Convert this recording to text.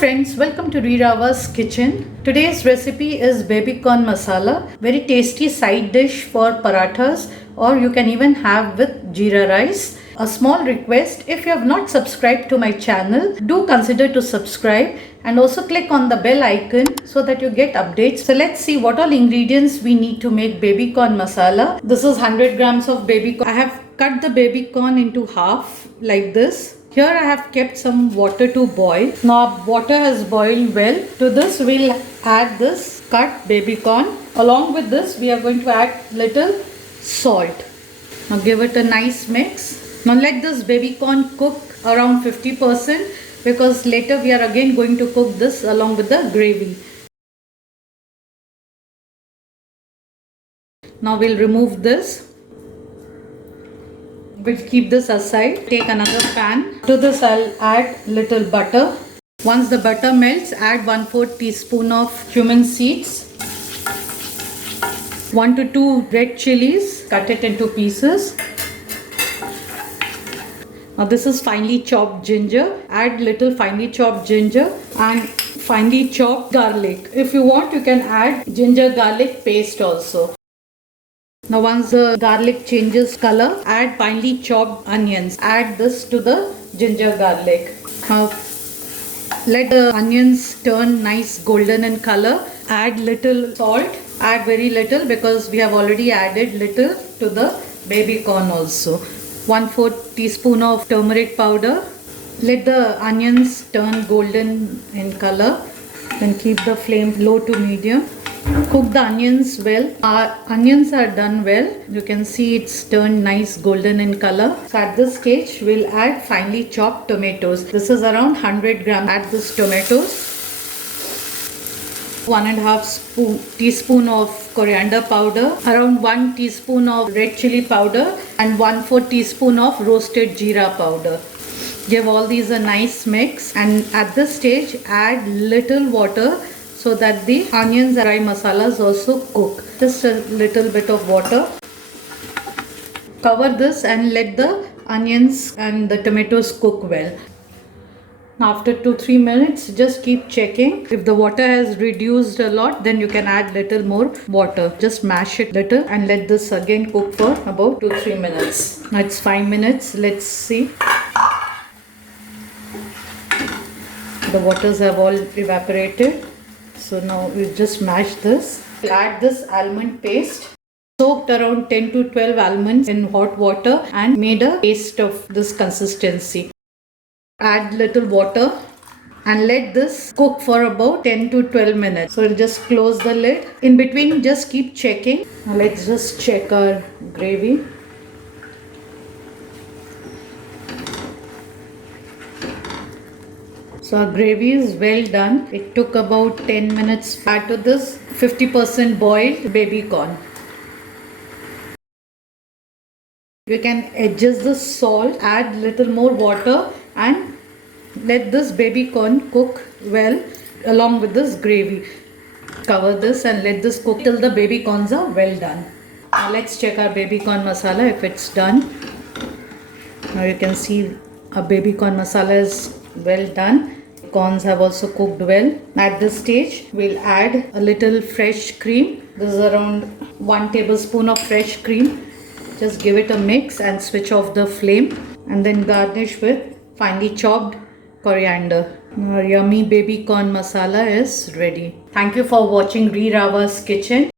friends, welcome to Rirava's kitchen. Today's recipe is baby corn masala, very tasty side dish for parathas, or you can even have with jeera rice. A small request, if you have not subscribed to my channel, do consider to subscribe and also click on the bell icon so that you get updates. So let's see what all ingredients we need to make baby corn masala. This is 100 grams of baby corn. I have cut the baby corn into half like this. Here I have kept some water to boil. Now water has boiled well. To this we'll add this cut baby corn. Along with this we are going to add little salt. Now give it a nice mix. Now let this baby corn cook around 50% because later we are again going to cook this along with the gravy. Now we'll remove this. We'll keep this aside. Take another pan. To this I'll add little butter. Once the butter melts, add 1/4 teaspoon of cumin seeds. 1 to 2 red chillies. Cut it into pieces. Now this is finely chopped ginger. Add little finely chopped ginger and finely chopped garlic. If you want, you can add ginger garlic paste also. Now once the garlic changes color, add finely chopped onions. Add this to the ginger garlic. Now let the onions turn nice golden in color. Add little salt. Add very little because we have already added little to the baby corn also. 1/4 teaspoon of turmeric powder. Let the onions turn golden in color. Then keep the flame low to medium. Cook the onions well. Our onions are done well. You can see it's turned nice golden in color. So at this stage we'll add finely chopped tomatoes. This is around 100 grams. Add this tomatoes. 1.5 teaspoon of coriander powder, around 1 teaspoon of red chilli powder and 1/4 teaspoon of roasted jeera powder. Give all these a nice mix and at this stage add little water so that the onions and dry masalas also cook. Just a little bit of water. Cover this and let the onions and the tomatoes cook well. Now after 2-3 minutes, just keep checking. If the water has reduced a lot, then you can add little more water. Just mash it little and let this again cook for about 2-3 minutes. Now it's 5 minutes. Let's see. The waters have all evaporated. So now we just mash this. Add this almond paste. Soaked around 10 to 12 almonds in hot water and made a paste of this consistency. Add little water and let this cook for about 10 to 12 minutes. So we'll just close the lid. In between, just keep checking. Now let's just check our gravy. So our gravy is well done. It took about 10 minutes. Add to this 50% boiled baby corn. You can adjust the salt, add little more water and let this baby corn cook well along with this gravy. Cover this and let this cook till the baby corns are well done. Now let's check our baby corn masala if it's done. Now you can see our baby corn masala is well done. Corns have also cooked well. At this stage, we'll add a little fresh cream. This is around 1 tablespoon of fresh cream. Just give it a mix and switch off the flame and then garnish with finely chopped coriander. Our yummy baby corn masala is ready. Thank you for watching Rirava's kitchen.